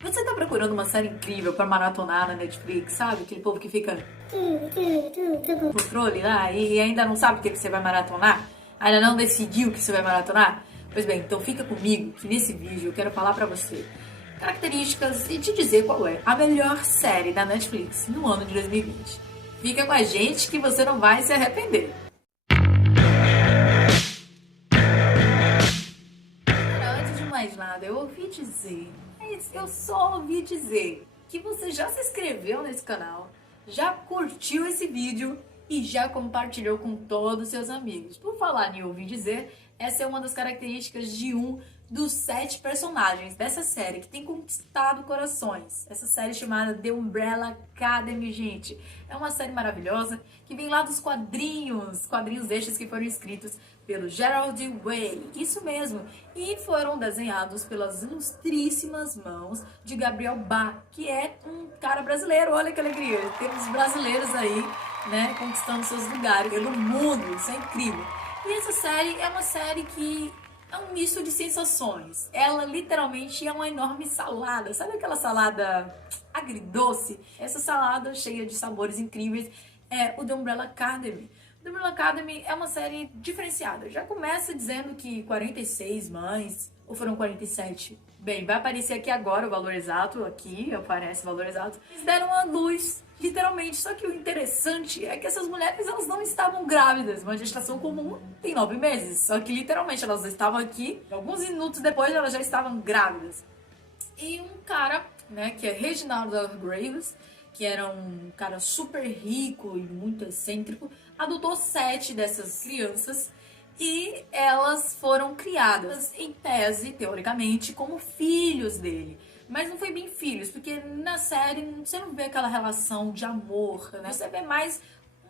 Você tá procurando uma série incrível pra maratonar na Netflix, sabe? Aquele povo que fica no controle lá e ainda não sabe o que você vai maratonar? Ainda não decidiu o que você vai maratonar? Pois bem, então fica comigo que nesse vídeo eu quero falar pra você características e te dizer qual é a melhor série da Netflix no ano de 2020. Fica com a gente que você não vai se arrepender. Antes de mais nada, eu só ouvi dizer que você já se inscreveu nesse canal, já curtiu esse vídeo e já compartilhou com todos os seus amigos. Por falar em ouvir dizer, essa é uma das características de um dos 7 personagens dessa série que tem conquistado corações. Essa série chamada The Umbrella Academy, gente. É uma série maravilhosa que vem lá dos quadrinhos estes que foram escritos pelo Gerald Way, isso mesmo, e foram desenhados pelas ilustríssimas mãos de Gabriel Bá, que é um cara brasileiro. Olha que alegria, temos brasileiros aí, né, conquistando seus lugares pelo mundo, isso é incrível. E essa série é uma série que é um misto de sensações. Ela literalmente é uma enorme salada. Sabe aquela salada agridoce? Essa salada cheia de sabores incríveis é o The Umbrella Academy. The Umbrella Academy é uma série diferenciada. Já começa dizendo que 46 mães, ou foram 47? Bem, vai aparecer aqui agora o valor exato, aqui aparece o valor exato. Eles deram a luz, literalmente. Só que o interessante é que essas mulheres, elas não estavam grávidas. Uma gestação comum tem 9 meses. Só que literalmente elas estavam aqui, alguns minutos depois elas já estavam grávidas. E um cara, né, que é Reginald Graves, que era um cara super rico e muito excêntrico, adotou 7 dessas crianças e elas foram criadas, em tese, teoricamente, como filhos dele. Mas não foi bem filhos, porque na série você não vê aquela relação de amor, né? Você vê mais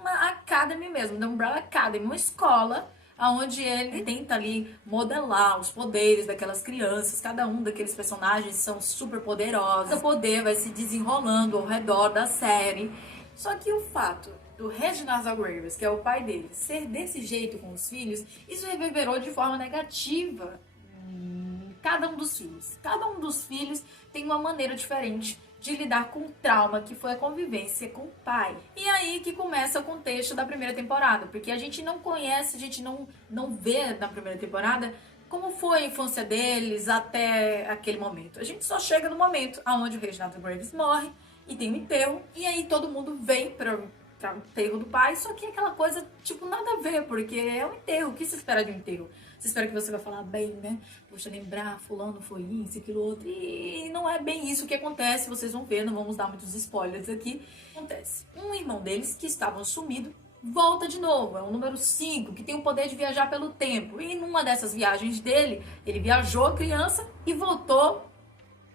uma academy mesmo, The Umbrella Academy, uma escola onde ele tenta ali modelar os poderes daquelas crianças. Cada um daqueles personagens são super poderosos. O poder vai se desenrolando ao redor da série. Só que o fato do Reginald Graves, que é o pai dele, ser desse jeito com os filhos, isso reverberou de forma negativa em cada um dos filhos. Cada um dos filhos tem uma maneira diferente de lidar com o trauma que foi a convivência com o pai. E aí que começa o contexto da primeira temporada, porque a gente não conhece, a gente não vê na primeira temporada como foi a infância deles até aquele momento. A gente só chega no momento onde o Reginald Graves morre e tem um enterro, e aí todo mundo vem para o enterro do pai, só que é aquela coisa, tipo, nada a ver, porque é um enterro. O que se espera de um enterro? Você espera que você vai falar bem, né? Poxa, lembrar, fulano foi isso, aquilo outro. E não é bem isso que acontece, vocês vão ver, não vamos dar muitos spoilers aqui. Acontece. Um irmão deles, que estava sumido, volta de novo. É o número 5, que tem o poder de viajar pelo tempo. E numa dessas viagens dele, ele viajou criança e voltou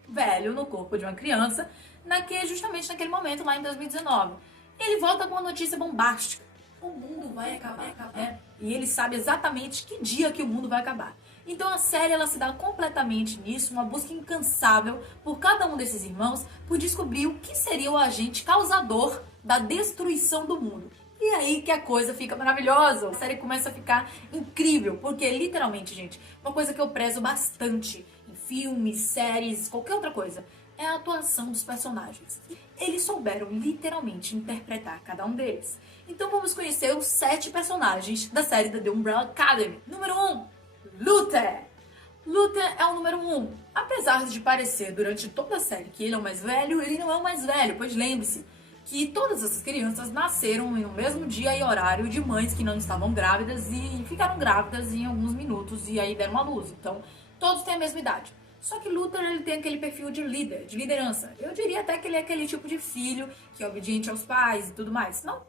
velho no corpo de uma criança, justamente naquele momento, lá em 2019. Ele volta com uma notícia bombástica. O mundo vai acabar, né? E ele sabe exatamente que dia que o mundo vai acabar. Então a série, ela se dá completamente nisso, uma busca incansável por cada um desses irmãos por descobrir o que seria o agente causador da destruição do mundo. E aí que a coisa fica maravilhosa. A série começa a ficar incrível, porque literalmente, gente, uma coisa que eu prezo bastante em filmes, séries, qualquer outra coisa, é a atuação dos personagens. Eles souberam literalmente interpretar cada um deles. Então vamos conhecer os 7 personagens da série da The Umbrella Academy. Número 1, Luther. Luther é o número 1. Apesar de parecer durante toda a série que ele é o mais velho, ele não é o mais velho, pois lembre-se que todas essas crianças nasceram no mesmo dia e horário de mães que não estavam grávidas e ficaram grávidas em alguns minutos e aí deram à luz. Então, todos têm a mesma idade. Só que Luther, ele tem aquele perfil de líder, de liderança. Eu diria até que ele é aquele tipo de filho que é obediente aos pais e tudo mais. Não,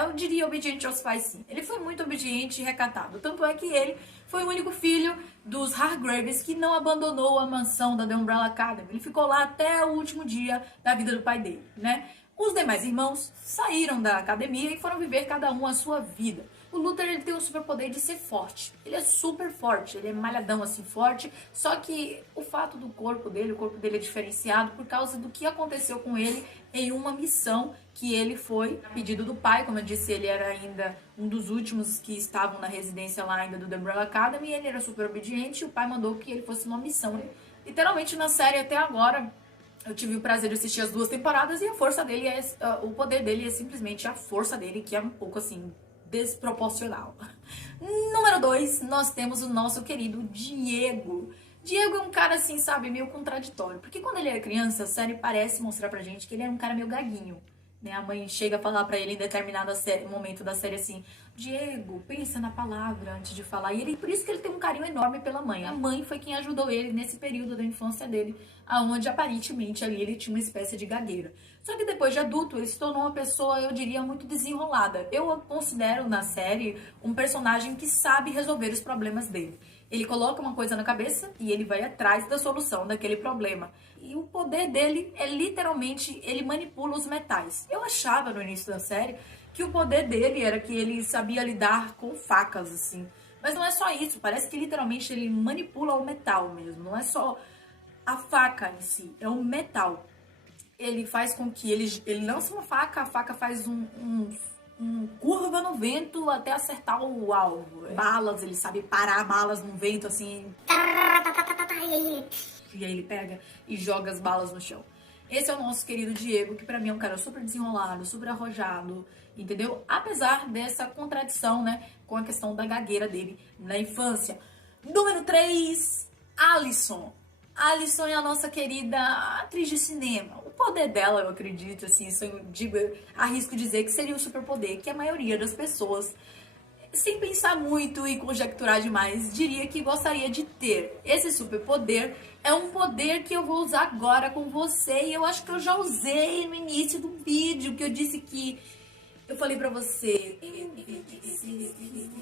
eu diria obediente aos pais, sim. Ele foi muito obediente e recatado. Tanto é que ele foi o único filho dos Hargraves que não abandonou a mansão da The Umbrella Academy. Ele ficou lá até o último dia da vida do pai dele, né? Os demais irmãos saíram da academia e foram viver cada um a sua vida. O Luther, ele tem o superpoder de ser forte. Ele é super forte, ele é malhadão assim, forte. Só que o fato do corpo dele, o corpo dele é diferenciado por causa do que aconteceu com ele em uma missão que ele foi a pedido do pai. Como eu disse, ele era ainda um dos últimos que estavam na residência lá ainda do The Umbrella Academy. Ele era super obediente e o pai mandou que ele fosse numa missão. Literalmente na série até agora, Eu tive o prazer de assistir as 2 temporadas e a força dele o poder dele é simplesmente a força dele, que é um pouco assim desproporcional. Número 2, nós temos o nosso querido Diego. Diego é um cara assim, sabe, meio contraditório, porque quando ele era criança, a série parece mostrar pra gente que ele era um cara meio gaguinho, né? A mãe chega a falar pra ele em determinado momento da série assim: Diego, pensa na palavra antes de falar. E ele, por isso que ele tem um carinho enorme pela mãe. A mãe foi quem ajudou ele nesse período da infância dele, aonde aparentemente ali ele tinha uma espécie de gagueira. Só que depois de adulto, ele se tornou uma pessoa, eu diria, muito desenrolada. Eu o considero na série um personagem que sabe resolver os problemas dele. Ele coloca uma coisa na cabeça e ele vai atrás da solução daquele problema. E o poder dele é literalmente, ele manipula os metais. Eu achava no início da série que o poder dele era que ele sabia lidar com facas, assim. Mas não é só isso, parece que literalmente ele manipula o metal mesmo. Não é só a faca em si, é o metal. Ele faz com que ele lança uma faca, a faca faz um curva no vento até acertar o alvo. Balas, ele sabe parar balas no vento, assim. E aí ele pega e joga as balas no chão. Esse é o nosso querido Diego, que pra mim é um cara super desenrolado, super arrojado, entendeu? Apesar dessa contradição, né, com a questão da gagueira dele na infância. Número 3, Alison. Alison é a nossa querida atriz de cinema. O poder dela, eu acredito, assim, isso eu digo, arrisco dizer que seria o superpoder que a maioria das pessoas, sem pensar muito e conjecturar demais, diria que gostaria de ter. Esse superpoder é um poder que eu vou usar agora com você e eu acho que eu já usei no início do vídeo, que eu disse que eu falei pra você,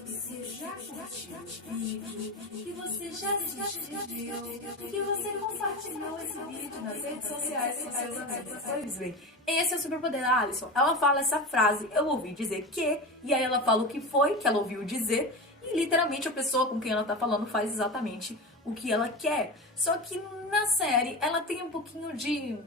você já curtiu o vídeo, que você já se inscreveu, que você compartilhou esse vídeo nas redes sociais com seus amigos. Pois bem, esse é o superpoder da Alison. Ela fala essa frase, eu ouvi dizer que, e aí ela fala o que foi que ela ouviu dizer, e literalmente a pessoa com quem ela tá falando faz exatamente o que ela quer. Só que na série ela tem um pouquinho de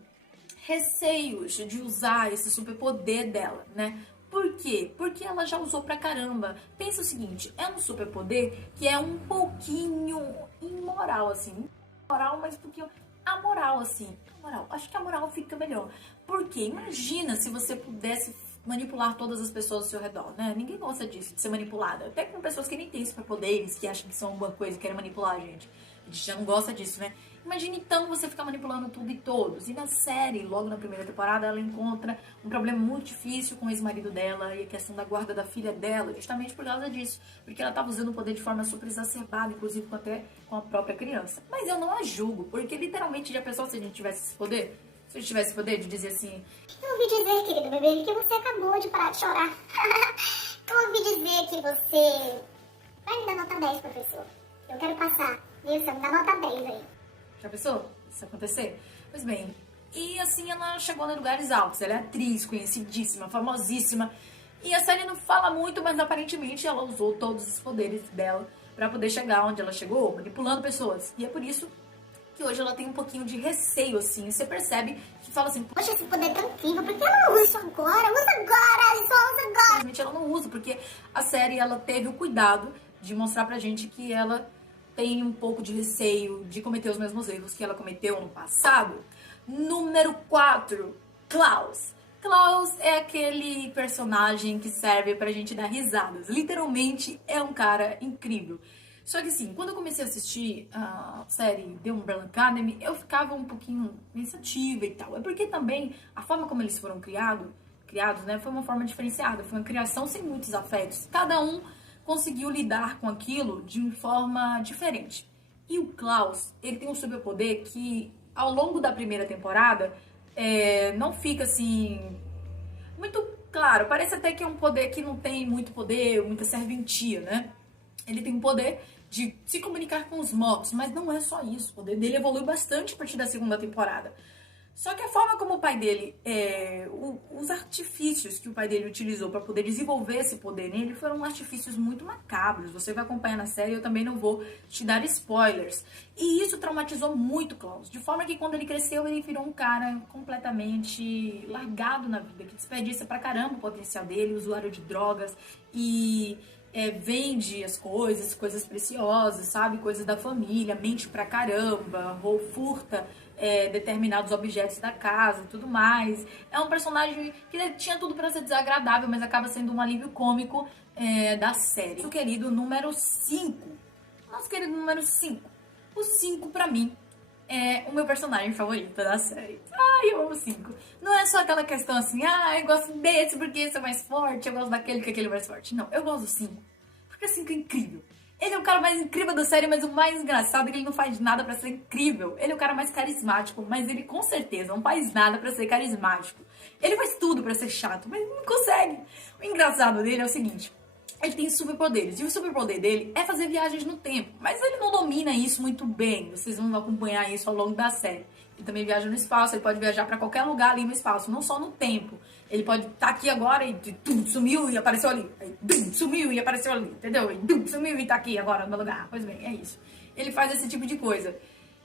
receios de usar esse superpoder dela, né? Por quê? Porque ela já usou pra caramba. Pensa o seguinte, é um superpoder que é um pouquinho imoral, assim. Moral, mas um pouquinho amoral, assim. Amoral. Acho que a moral fica melhor. Porque imagina se você pudesse manipular todas as pessoas ao seu redor, né? Ninguém gosta disso, de ser manipulada. Até com pessoas que nem têm superpoderes, que acham que são alguma coisa e querem manipular a gente. A gente já não gosta disso, né? Imagina então você ficar manipulando tudo e todos. E na série, logo na primeira temporada, ela encontra um problema muito difícil com o ex-marido dela e a questão da guarda da filha dela, justamente por causa disso. Porque ela estava usando o poder de forma super exacerbada, inclusive até com a própria criança. Mas eu não a julgo, porque literalmente já pensou se a gente tivesse esse poder? Se a gente tivesse o poder de dizer assim... Eu ouvi dizer, querido bebê, que você acabou de parar de chorar. Eu ouvi dizer que você vai me dar nota 10, professor. Eu quero passar. Viu? Você me dá nota 10 aí. Já pensou isso acontecer? Pois bem, e assim ela chegou em lugares altos. Ela é atriz, conhecidíssima, famosíssima. E a série não fala muito, mas aparentemente ela usou todos os poderes dela pra poder chegar onde ela chegou, manipulando pessoas. E é por isso que hoje ela tem um pouquinho de receio, assim. Você percebe que fala assim... Poxa, esse poder é tão incrível, por que ela não usa isso agora? Usa agora, Alisson, usa agora! Realmente ela não usa, porque a série ela teve o cuidado de mostrar pra gente que ela tem um pouco de receio de cometer os mesmos erros que ela cometeu no passado. Número 4, Klaus. Klaus é aquele personagem que serve pra gente dar risadas. Literalmente é um cara incrível. Só que assim, quando eu comecei a assistir a série The Umbrella Academy, eu ficava um pouquinho pensativa e tal. É porque também a forma como eles foram criados, né, foi uma forma diferenciada. Foi uma criação sem muitos afetos. Cada um conseguiu lidar com aquilo de uma forma diferente. E o Klaus, ele tem um superpoder que, ao longo da primeira temporada, não fica assim muito claro. Parece até que é um poder que não tem muito poder, muita serventia, né? Ele tem o poder de se comunicar com os mortos, mas não é só isso. O poder dele evolui bastante a partir da segunda temporada. Só que a forma como o pai dele, os artifícios que o pai dele utilizou para poder desenvolver esse poder nele foram artifícios muito macabros. Você vai acompanhar na série, eu também não vou te dar spoilers. E isso traumatizou muito Klaus, de forma que quando ele cresceu, ele virou um cara completamente largado na vida, que desperdiça pra caramba o potencial dele, usuário de drogas e... vende as coisas preciosas, sabe? Coisas da família, mente pra caramba, ou furta determinados objetos da casa e tudo mais. É um personagem que tinha tudo pra ser desagradável, mas acaba sendo um alívio cômico da série. Nosso querido número 5. Nosso querido número 5. O 5, pra mim, é o meu personagem favorito da série. Ai, eu amo o 5. Não é só aquela questão assim, eu gosto desse porque esse é mais forte, eu gosto daquele porque aquele é mais forte. Não, eu gosto do 5. Porque o 5 é incrível. Ele é o cara mais incrível da série, mas o mais engraçado é que ele não faz nada pra ser incrível. Ele é o cara mais carismático, mas ele com certeza não faz nada pra ser carismático. Ele faz tudo pra ser chato, mas não consegue. O engraçado dele é o seguinte: ele tem superpoderes, e o superpoder dele é fazer viagens no tempo, mas ele não domina isso muito bem. Vocês vão acompanhar isso ao longo da série. Ele também viaja no espaço, ele pode viajar pra qualquer lugar ali no espaço, não só no tempo. Ele pode estar aqui agora e sumiu e apareceu ali. Aí, sumiu e apareceu ali, entendeu? E sumiu e tá aqui agora no lugar. Pois bem, é isso. Ele faz esse tipo de coisa.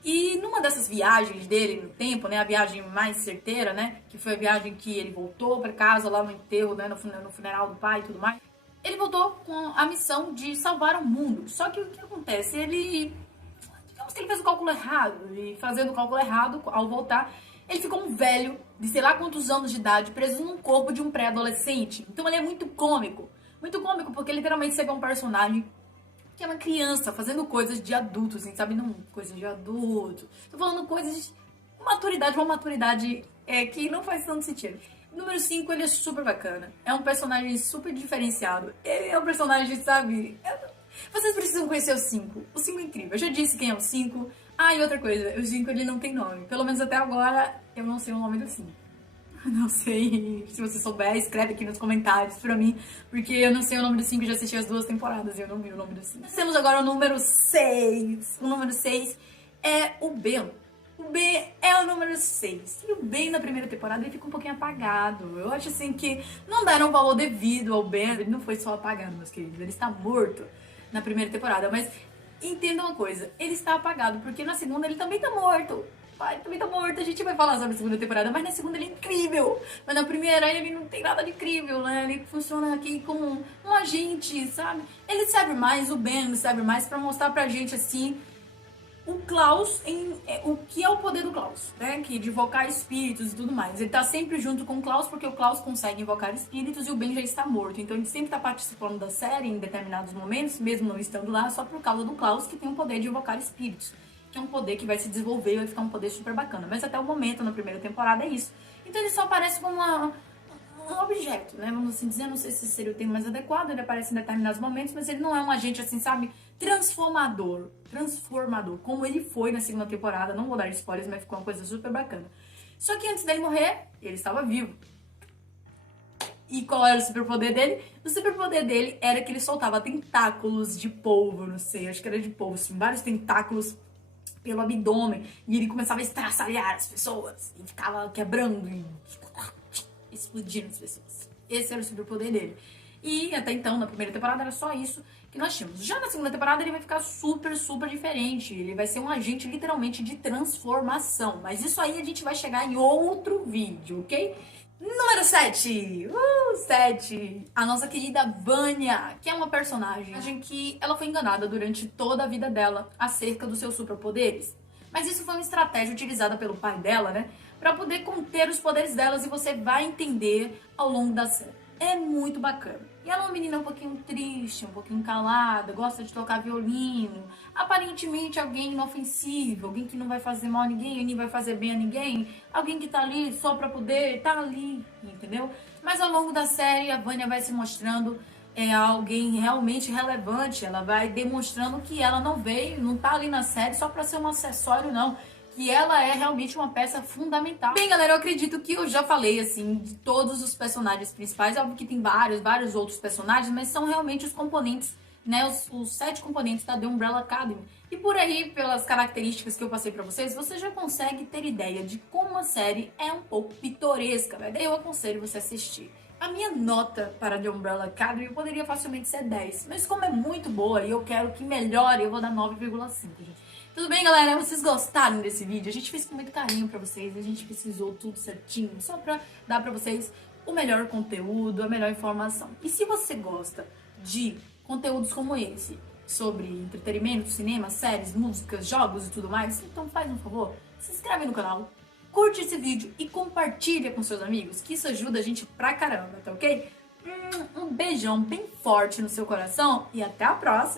E numa dessas viagens dele no tempo, né, a viagem mais certeira, né, que foi a viagem que ele voltou pra casa lá no enterro, né, no funeral do pai e tudo mais, ele voltou com a missão de salvar o mundo. Só que o que acontece? Digamos que ele fez o cálculo errado. E fazendo o cálculo errado, ao voltar, ele ficou um velho de sei lá quantos anos de idade preso num corpo de um pré-adolescente. Então ele é muito cômico. Muito cômico porque literalmente você vê um personagem que é uma criança fazendo coisas de adulto, assim, sabe? Não coisas de adulto. Tô falando coisas de maturidade, uma maturidade que não faz tanto sentido. Número 5, ele é super bacana. É um personagem super diferenciado. Ele é um personagem, sabe? Vocês precisam conhecer o 5. O 5 é incrível. Eu já disse quem é o 5. E outra coisa. O 5, ele não tem nome. Pelo menos até agora, eu não sei o nome do 5. Não sei. Se você souber, escreve aqui nos comentários pra mim. Porque eu não sei o nome do 5. Já assisti as 2 temporadas e eu não vi o nome do 5. Temos agora o número 6. O número 6 é o Ben. O Ben é o número 6. E o Ben na primeira temporada ele fica um pouquinho apagado. Eu acho assim que não deram valor devido ao Ben. Ele não foi só apagado, meus queridos. Ele está morto na primeira temporada. Mas entenda uma coisa. Ele está apagado porque na segunda ele também tá morto. O pai também tá morto. A gente vai falar sobre a segunda temporada. Mas na segunda ele é incrível. Mas na primeira ele não tem nada de incrível, né? Ele funciona aqui como um agente, sabe? Ele serve mais, o Ben serve mais pra mostrar pra gente assim... o Klaus, o que é o poder do Klaus, né? Que de invocar espíritos e tudo mais. Ele tá sempre junto com o Klaus porque o Klaus consegue invocar espíritos e o Ben já está morto. Então ele sempre tá participando da série em determinados momentos, mesmo não estando lá, só por causa do Klaus, que tem o poder de invocar espíritos. Que é um poder que vai se desenvolver e vai ficar um poder super bacana. Mas até o momento, na primeira temporada, é isso. Então ele só aparece como um objeto, né? Vamos assim dizer, não sei se seria o termo mais adequado, ele aparece em determinados momentos, mas ele não é um agente assim, sabe? Transformador, como ele foi na segunda temporada. Não vou dar spoilers, mas ficou uma coisa super bacana. Só que antes dele morrer, ele estava vivo. E qual era o superpoder dele? O superpoder dele era que ele soltava tentáculos de polvo, não sei, acho que era de polvo, assim, vários tentáculos pelo abdômen. E ele começava a estraçalhar as pessoas. E ficava quebrando e explodindo as pessoas. Esse era o superpoder dele. E até então, na primeira temporada, era só isso que nós tínhamos. Já na segunda temporada, ele vai ficar super, super diferente. Ele vai ser um agente, literalmente, de transformação. Mas isso aí a gente vai chegar em outro vídeo, ok? Número 7. 7. A nossa querida Vanya, que é uma personagem que ela foi enganada durante toda a vida dela acerca dos seus superpoderes. Mas isso foi uma estratégia utilizada pelo pai dela, né? Pra poder conter os poderes delas, e você vai entender ao longo da série. É muito bacana. E ela é uma menina um pouquinho triste, um pouquinho calada, gosta de tocar violino. Aparentemente alguém inofensivo, alguém que não vai fazer mal a ninguém, nem vai fazer bem a ninguém. Alguém que tá ali só pra poder tá ali, entendeu? Mas ao longo da série a Vanya vai se mostrando alguém realmente relevante. Ela vai demonstrando que ela não veio, não tá ali na série só pra ser um acessório, não. Que ela é realmente uma peça fundamental. Bem, galera, eu acredito que eu já falei, assim, de todos os personagens principais. Óbvio que tem vários outros personagens, mas são realmente os componentes, né, os 7 componentes da The Umbrella Academy. E por aí, pelas características que eu passei pra vocês, você já consegue ter ideia de como a série é um pouco pitoresca, né? Eu aconselho você a assistir. A minha nota para The Umbrella Academy poderia facilmente ser 10, mas como é muito boa e eu quero que melhore, eu vou dar 9,5, gente. Tudo bem, galera? Vocês gostaram desse vídeo? A gente fez com muito carinho pra vocês, a gente pesquisou tudo certinho, só pra dar pra vocês o melhor conteúdo, a melhor informação. E se você gosta de conteúdos como esse, sobre entretenimento, cinema, séries, músicas, jogos e tudo mais, então faz um favor, se inscreve no canal, curte esse vídeo e compartilha com seus amigos, que isso ajuda a gente pra caramba, tá ok? Um beijão bem forte no seu coração e até a próxima!